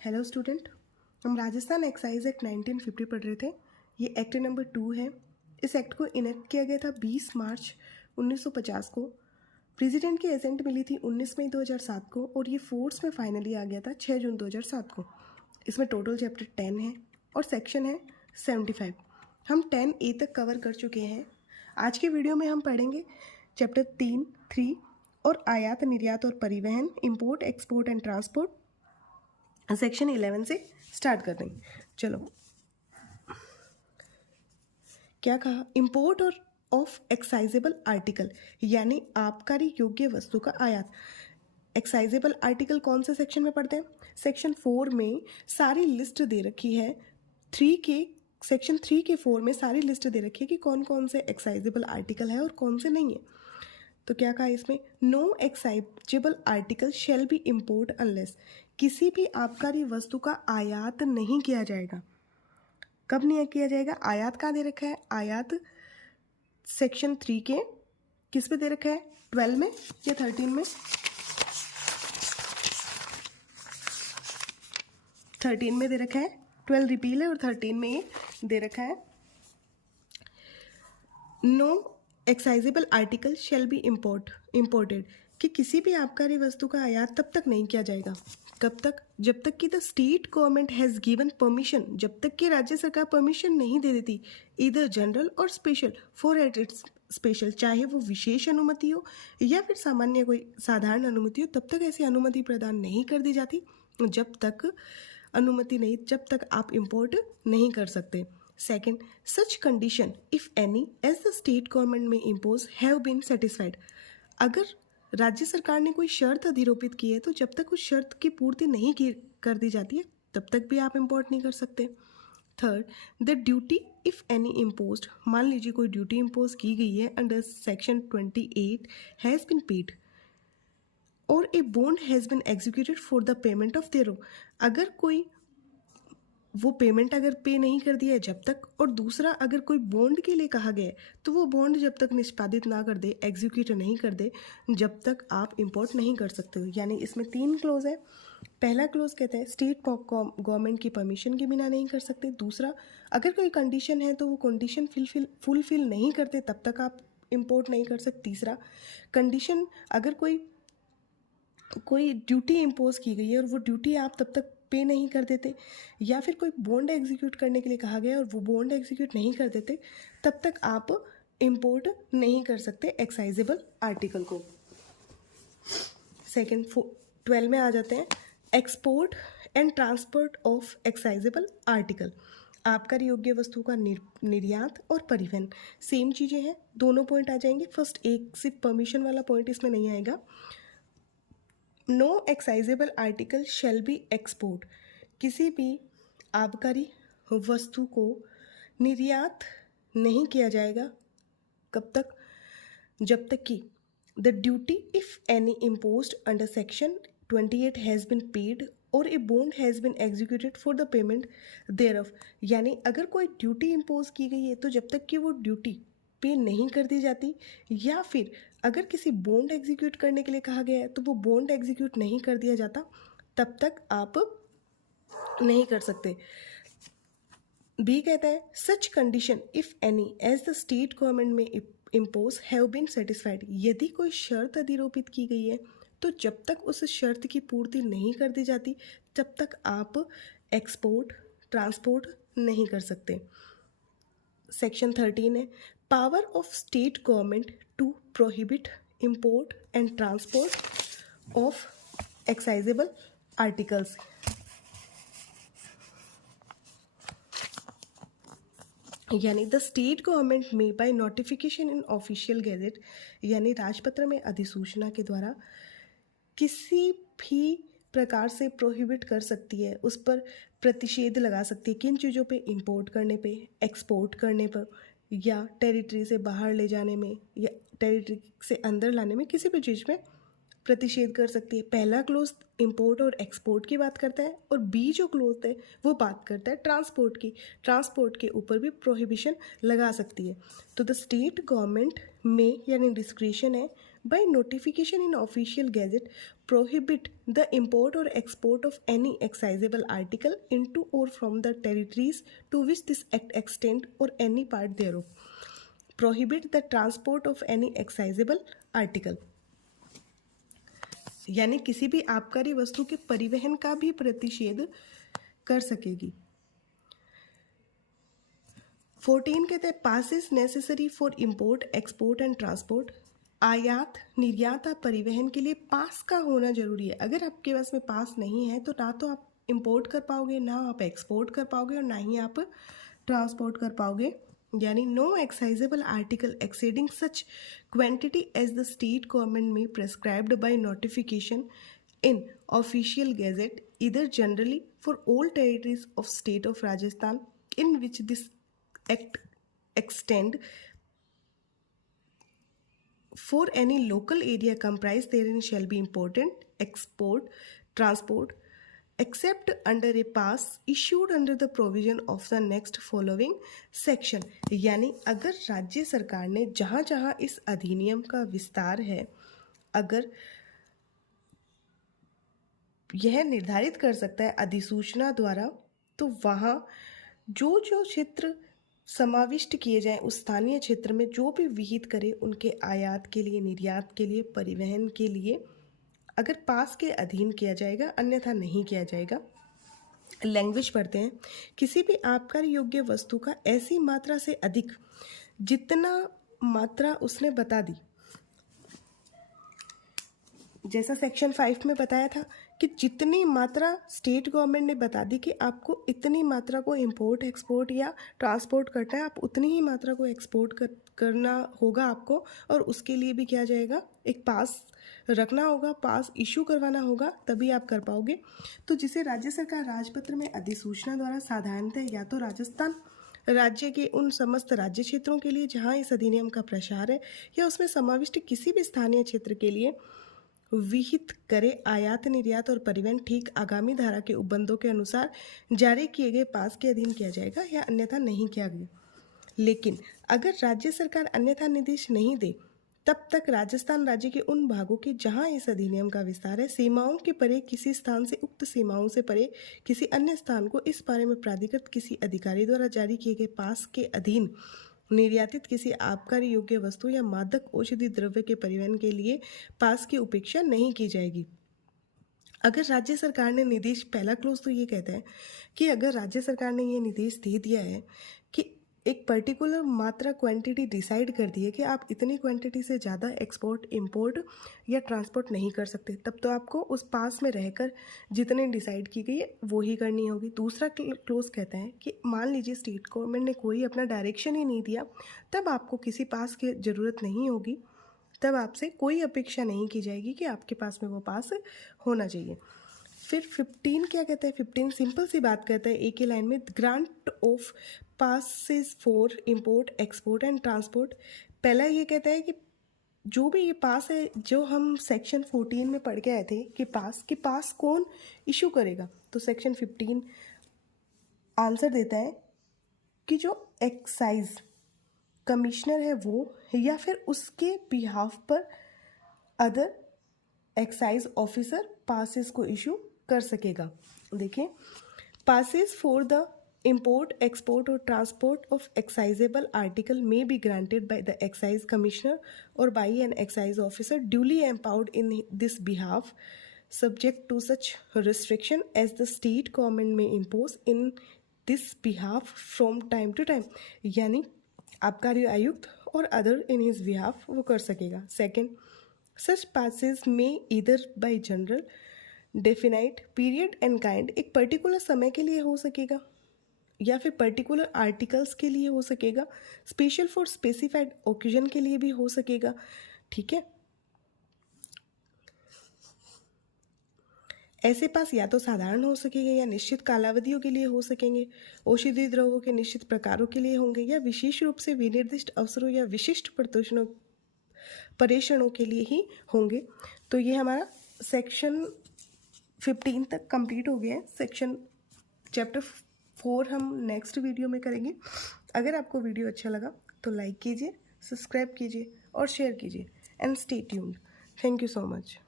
Hello student, हम Rajasthan excise act 1950 पढ़ रहे थे। ये एक्ट नंबर 2 है। इस एक्ट को इनेक्ट किया गया था 20 मार्च 1950 को। प्रेसिडेंट की एजेंट मिली थी 19 मई 2007 को और ये फोर्स में फाइनली आ गया था 6 जून 2007 को। इसमें टोटल चैप्टर 10 है और सेक्शन है 75। हम 10A तक कवर कर चुके हैं। आज के वीडियो में हम पढ़ेंगे चैप्टर 3, 3 और आयात, निर्यात और परिवहन, import, export and transport section 11 से स्टार्ट कर देंगे। चलो, क्या कहा? इम्पोर्ट और ऑफ एक्साइजेबल आर्टिकल, यानी आबकारी योग्य वस्तु का आयात। एक्साइजेबल आर्टिकल कौन से सेक्शन में पढ़ते हैं? सेक्शन 4 में सारी लिस्ट दे रखी है। सेक्शन 3 के 4 में सारी लिस्ट दे रखी है कि कौन कौन से एक्साइजेबल आर्टिकल है और कौन से नहीं है। तो क्या कहा इसमें? No excisable article shall be import unless, किसी भी आबकारी वस्तु का आयात नहीं किया जाएगा। कब नहीं किया जाएगा? आयात कहाँ दे रखा है? आयात सेक्शन 3 के किस पे दे रखा है? 12 में या 13 में? 13 में दे रखा है। 12 रिपील है और 13 में ये दे रखा है। No excisable article shall be imported, कि किसी भी आबकारी वस्तु का आयात तब तक नहीं किया जाएगा। कब तक? जब तक कि the state government has given permission, जब तक कि राज्य सरकार परमिशन नहीं दे देती, इधर जनरल और special for at its special, चाहे वो विशेष अनुमति हो या फिर सामान्य कोई साधारण अनुमति हो, तब तक ऐसी अनुमति प्रदान नहीं कर दी जाती जब तक अनुमति नहीं, जब तक आप इम्पोर्ट नहीं कर सकते। Second, such condition, if any, as the state government may impose, have been satisfied. अगर राज्य सरकार ने कोई शर्त अधिरोपित की है तो जब तक उस शर्त की पूर्ति नहीं कर दी जाती है तब तक भी आप इम्पोर्ट नहीं कर सकते। Third, the duty if any imposed, मान लीजिए कोई ड्यूटी इम्पोज की गई है under section 28 has been paid और a bond has been executed for the payment of there, अगर कोई वो पेमेंट अगर पे नहीं कर दिया है जब तक, और दूसरा अगर कोई बॉन्ड के लिए कहा गया है तो वो बॉन्ड जब तक निष्पादित ना कर दे, एग्जीक्यूट नहीं कर दे, जब तक आप इंपोर्ट नहीं कर सकते हो। यानी इसमें 3 क्लोज है। पहला क्लोज कहता है स्टेट गवर्नमेंट की परमिशन के बिना नहीं कर सकते। दूसरा, अगर कोई कंडीशन है तो वो कंडीशन फुलफिल नहीं करते तब तक आप इंपोर्ट नहीं कर सकते। तीसरा, कंडीशन अगर कोई ड्यूटी इम्पोज की गई है और वो ड्यूटी आप तब तक पे नहीं कर देते, या फिर कोई बॉन्ड एग्जीक्यूट करने के लिए कहा गया और वो बॉन्ड एग्जीक्यूट नहीं कर देते, तब तक आप इंपोर्ट नहीं कर सकते एक्साइजेबल आर्टिकल को। सेकेंड 12 में आ जाते हैं export and transport of excisable article, आबकारी योग्य वस्तु का निर्यात और परिवहन। सेम चीज़ें हैं, दोनों पॉइंट आ जाएंगे। फर्स्ट एक सिर्फ परमिशन वाला पॉइंट इसमें नहीं आएगा। No excisable article shall be export, किसी भी आबकारी वस्तु को निर्यात नहीं किया जाएगा। कब तक? जब तक कि the duty if any imposed under section 28 has been paid और a bond has been executed for the payment thereof, यानी अगर कोई ड्यूटी इम्पोज की गई है तो जब तक कि वो ड्यूटी पे नहीं कर दी जाती, या फिर अगर किसी बॉन्ड एग्जीक्यूट करने के लिए कहा गया है तो वो बॉन्ड एग्जीक्यूट नहीं कर दिया जाता, तब तक आप नहीं कर सकते। बी कहता है such condition if any as the state government में इम्पोज हैव बीन सेटिस्फाइड, यदि कोई शर्त अधिरोपित की गई है तो जब तक उस शर्त की पूर्ति नहीं कर दी जाती तब तक आप एक्सपोर्ट ट्रांसपोर्ट नहीं कर सकते। सेक्शन 13 है power of state government to prohibit import and transport of excisable articles. यानी द स्टेट गवर्नमेंट में by notification in official gazette, यानी राजपत्र में अधिसूचना के द्वारा किसी भी प्रकार से प्रोहिबिट कर सकती है, उस पर प्रतिषेध लगा सकती है। किन चीज़ों पे? इंपोर्ट करने पे, एक्सपोर्ट करने पर, या टेरिटरी से बाहर ले जाने में या टेरिटरी से अंदर लाने में, किसी भी चीज़ में प्रतिषेध कर सकती है। पहला क्लोज इंपोर्ट और एक्सपोर्ट की बात करता है और बी जो क्लोज है वो बात करता है ट्रांसपोर्ट की। ट्रांसपोर्ट के ऊपर भी प्रोहिबिशन लगा सकती है। तो द स्टेट गवर्नमेंट में, यानी डिस्क्रिशन है, bye notification in official gadget prohibit the import or export of any excisable article into or from the territories to which this act extend or any part thereof. Prohibit the transport of any excisable article, यानी किसी भी आबकारी वस्तु के परिवहन का भी प्रतिषेध कर सकेगी। 14 कहते हैं passes necessary for import export and transport. आयात निर्यात या परिवहन के लिए पास का होना जरूरी है। अगर आपके पास में पास नहीं है तो ना तो आप इंपोर्ट कर पाओगे, ना आप एक्सपोर्ट कर पाओगे और ना ही आप ट्रांसपोर्ट कर पाओगे। यानी no excisable article exceeding such quantity as the state government में prescribed by notification in official gazette इधर generally for all territories of state of Rajasthan in which this act extend for any local area comprised therein shall be imported, export, transport, except under a pass issued under the provision of the next following section। यानी अगर राज्य सरकार ने जहाँ जहाँ इस अधिनियम का विस्तार है, अगर यह निर्धारित कर सकता है अधिसूचना द्वारा, तो वहाँ जो जो क्षेत्र समाविष्ट किए जाएं उस स्थानीय क्षेत्र में जो भी विहित करे उनके आयात के लिए, निर्यात के लिए, परिवहन के लिए अगर पास के अधीन किया जाएगा, अन्यथा नहीं किया जाएगा। लैंग्वेज पढ़ते हैं। किसी भी आबकारी योग्य वस्तु का ऐसी मात्रा से अधिक जितना मात्रा उसने बता दी, जैसा सेक्शन 5 में बताया था कि जितनी मात्रा स्टेट गवर्नमेंट ने बता दी कि आपको इतनी मात्रा को इंपोर्ट एक्सपोर्ट या ट्रांसपोर्ट करना है, आप उतनी ही मात्रा को एक्सपोर्ट करना होगा आपको, और उसके लिए भी किया जाएगा, एक पास रखना होगा, पास इशू करवाना होगा, तभी आप कर पाओगे। तो जिसे राज्य सरकार राजपत्र में अधिसूचना द्वारा साधारणतः या तो राजस्थान राज्य के उन समस्त राज्य क्षेत्रों के लिए जहाँ इस अधिनियम का प्रसार है, या उसमें समाविष्ट किसी भी स्थानीय क्षेत्र के लिए विहित करे, आयात निर्यात और परिवहन ठीक आगामी धारा के उपबंधों के अनुसार जारी किए गए पास के अधीन किया जाएगा या अन्यथा नहीं किया गया। लेकिन अगर राज्य सरकार अन्यथा निर्देश नहीं दे, तब तक राजस्थान राज्य के उन भागों के जहां इस अधिनियम का विस्तार है, सीमाओं के परे किसी स्थान से उक्त सीमाओं से परे किसी अन्य स्थान को इस बारे में प्राधिकृत किसी अधिकारी द्वारा जारी किए गए पास के अधीन निर्यातित किसी आबकारी योग्य वस्तु या मादक औषधि द्रव्य के परिवहन के लिए पास की उपेक्षा नहीं की जाएगी। अगर राज्य सरकार ने निर्देश, पहला क्लोज तो ये कहता है कि अगर राज्य सरकार ने ये निर्देश दे दिया है कि एक पर्टिकुलर मात्रा क्वांटिटी डिसाइड कर दी है कि आप इतनी क्वांटिटी से ज़्यादा एक्सपोर्ट, इंपोर्ट या ट्रांसपोर्ट नहीं कर सकते, तब तो आपको उस पास में रहकर जितने डिसाइड की गई है वो ही करनी होगी। दूसरा क्लोज कहता है कि मान लीजिए स्टेट गवर्नमेंट ने कोई अपना डायरेक्शन ही नहीं दिया, तब आपको किसी पास की ज़रूरत नहीं होगी, तब आपसे कोई अपेक्षा नहीं की जाएगी कि आपके पास में वो पास होना चाहिए। फिर 15 क्या कहता है? 15 सिंपल सी बात कहता है एक ही लाइन में, grant of passes for import export and transport. पहला ये कहता है कि जो भी ये पास है, जो हम सेक्शन 14 में पढ़ के आए थे कि पास कौन इशू करेगा, तो सेक्शन 15 आंसर देता है कि जो एक्साइज कमिश्नर है वो, या फिर उसके बिहाफ पर अदर एक्साइज ऑफिसर पासेस को इशू कर सकेगा। देखिए, passes for the import, export or transport of excisable article may be granted by the excise commissioner or by an excise officer duly empowered in this behalf, subject to such restriction as the state government may impose in this behalf from time to time। यानी आबकारी आयुक्त और other in his behalf वो कर सकेगा। Second, सच passes में इधर bye general definite period and kind, एक पर्टिकुलर समय के लिए हो सकेगा या फिर पर्टिकुलर आर्टिकल्स के लिए हो सकेगा, स्पेशल फॉर स्पेसिफाइड ओकेजन के लिए भी हो सकेगा। ठीक है, ऐसे पास या तो साधारण हो सकेंगे या निश्चित कालावधियों के लिए हो सकेंगे, औषधि द्रव्यों के निश्चित प्रकारों के लिए होंगे, या विशेष रूप से विनिर्दिष्ट अवसरों या विशिष्ट परेषणों के लिए ही होंगे। तो ये हमारा सेक्शन 15 तक कंप्लीट हो गया है। सेक्शन चैप्टर 4 हम नेक्स्ट वीडियो में करेंगे। अगर आपको वीडियो अच्छा लगा तो लाइक कीजिए, सब्सक्राइब कीजिए और शेयर कीजिए, and stay tuned. Thank you so much.